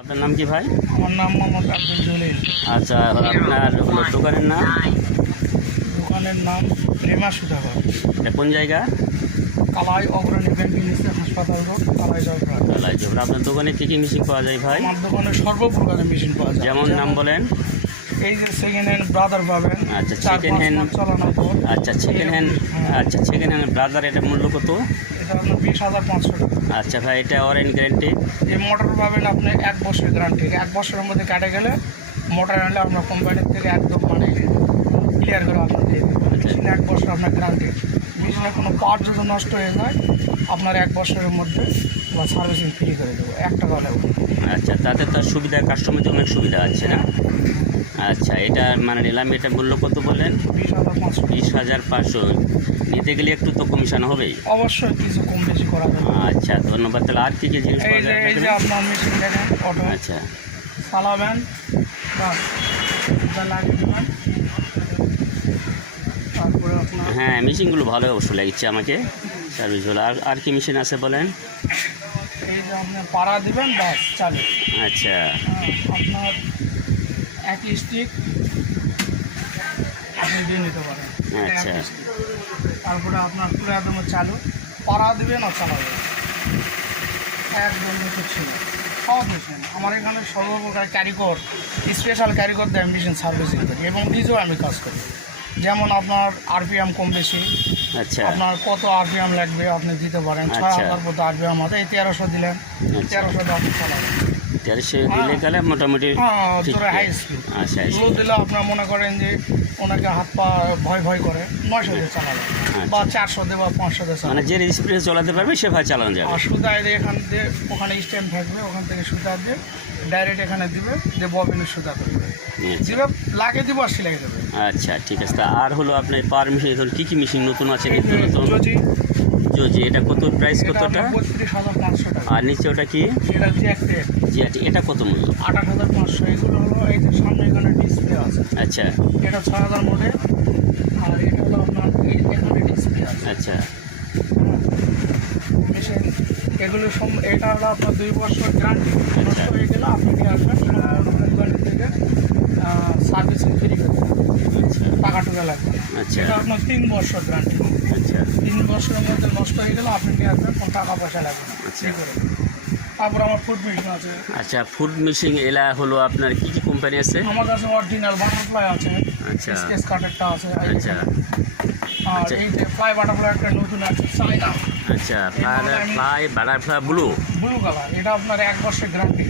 আপনার নাম কি ভাই? আমার নাম মোহাম্মদ আব্দুল জলিল। আচ্ছা, আপনার হলো দোকানের নাম? দোকানের নাম রেমা সুধাগর, এটা কোন জায়গা? কালাই অগ্রণী ব্যাংক ইউনিভার্সিটি হাসপাতাল রোড, কালাই জয়পুরহাট। আপনার দোকানে কী কী মেশিন পাওয়া যায় ভাই? আমার দোকানে সর্বপ্রকারের মেশিন পাওয়া যায়। যেমন নাম বলেন। এই যে সেকেন্ড হ্যান্ড ব্রাদার পাবেন। আচ্ছা, সেকেন্ড হ্যান্ড। চালানোর পর আচ্ছা, সেকেন্ড হ্যান্ড। আচ্ছা, সেকেন্ড হ্যান্ড ব্রাদার, এটার মূল্য কত? এটা আপনার 20,500 টাকা। আচ্ছা ভাই, এটা ওয়ারেন্টি গ্যারেন্টি? এই মোটর পাবেন আপনি 1 বছরের গ্যারান্টি। 1 বছরের মধ্যে কেটে গেলে মোটর আনলে আমরা কোম্পানির থেকে একদম ক্লিয়ার করে আপনার দিয়ে দেবো। মেশিনে 1 বছর আপনার গ্যারান্টি। মেশিনের কোনো পার্ট যদি নষ্ট হয়ে যায় আপনার 1 বছরের মধ্যে বা সার্ভিসিং ফ্রি করে দেবো, 1 টাকা লাগবে। আচ্ছা, তাতে তার সুবিধা, কাস্টমারদের অনেক সুবিধা আছে না? আচ্ছা, এটা নিলাম, এটা মূল্য কত বললেন? 20,500। 20,500। নিতে গেলে একটু তো কমিশন হবেই। অবশ্যই কিছু কম বেশি করা যাবে। আচ্ছা, ধন্যবাদ। তাহলে আর কী কী জিনিস পাওয়া যায়? এই যে আপনার মেশিন দেখেন, অটো আচ্ছা, চালাবেন বা লাগিয়ে দেবেন। তারপরে আপনার হ্যাঁ, মেশিনগুলো ভালো অবশ্য লাগছে আমাকে, সার্ভিস ভালো। আর কি মেশিন আছে বলেন? এই যে আপনি পাড়া দিবেন বাস চালু। আচ্ছা, আপনার এক স্টিক আপনি দিয়ে নিতে পারেন। আচ্ছা। তারপরে আপনার পুরো একদম চালু, পাড়া দিবেন আর চালাবেন, একদম কিছু না। সব মেশিন আমার এখানে সর্বপ্রকার কারিগর, স্পেশাল কারিগর দিয়ে মেশিন সার্ভিসিং করি এবং নিজেও আমি কাজ করি। যেমন আপনার আরপিএম কম বেশি, আচ্ছা, আপনার কত আরপিএম লাগবে আপনি দিতে পারেন। আচ্ছা। 6,000 মতো আরপিএম আছে, এই 1300 দিলেন, 1300 দিয়ে আপনি চালাবেন। 1300 দিলে গেলে মোটামুটি ঠিক। তোরা হাই স্পিড আচ্ছা, এগুলো দিলে আপনার মনে করেন যে ওনাকে হাত পা ভয় ভয় করে 900 দিয়ে চালাবেন বা 400 দিয়ে বা 500 দিয়ে মানে চালাবেন। যে স্পিডে চালাতে পারবে সে ভাই চালানো যাবে। আর সুতা দিয়ে এখান দিয়ে ওখানে স্ট্যান্ড থাকবে, ওখান থেকে সুতা দিয়ে ডাইরেক্ট এখানে দিবে, যে ববিনের সুতা করবে দিবে, লাগিয়ে দিব আর সেলাই দেবে। আচ্ছা, ঠিক আছে। তা আর হলো আপনার পাওয়ার মেশিন ধরুন কী কী মেশিন নতুন আছে? এই যে নতুন যদি জি, এটা কত প্রাইস, কতটা? 32,500 টাকা। আর নিচে ওটা কি? এটা জ্যাকটের জি, এটা কত মূল্য? 28,500। এগুলো হলো এই যে সামনে এখানে ডিসপ্লে আছে, আচ্ছা, এটা 6,000 মডেল। আর এটা হলো আপনার এখানে ডিসপ্লে আছে। আচ্ছা, মেশিন এগুলো এটা হলো আপনার 2 বছর গ্যারান্টি। নষ্ট হয়ে গেলে আপনি নিয়ে আসবেন কোম্পানি থেকে সার্ভিসিং ফ্রি করে আচ্ছা, টাকা টুকা লাগবে। আচ্ছা, এটা আপনার 3 বছর গ্যারান্টি। আচ্ছা, 3 বছরের মধ্যে নষ্ট হয়ে গেলে আপনি নিয়ে আসবেন, কোনো টাকা পয়সা লাগবে না, আচ্ছা। ফ্রি করে। তারপর আমার ফুড মেশিন আছে। আচ্ছা, ফুড মেশিন এলা হলো আপনার কী কী কোম্পানি আছে? আমার কাছে অরিজিনাল বাটারফ্লাই আছে, আচ্ছা, স্কেচ কাটারটা আছে। আচ্ছা, আর আচ্ছা। এই যে ফ্লাই বাটারফ্লাই একটা নতুন আছে, চাইনা আচ্ছা, fly butterfly blue. Blue colour, এটা আপনার 1 বছরের গ্যারান্টি।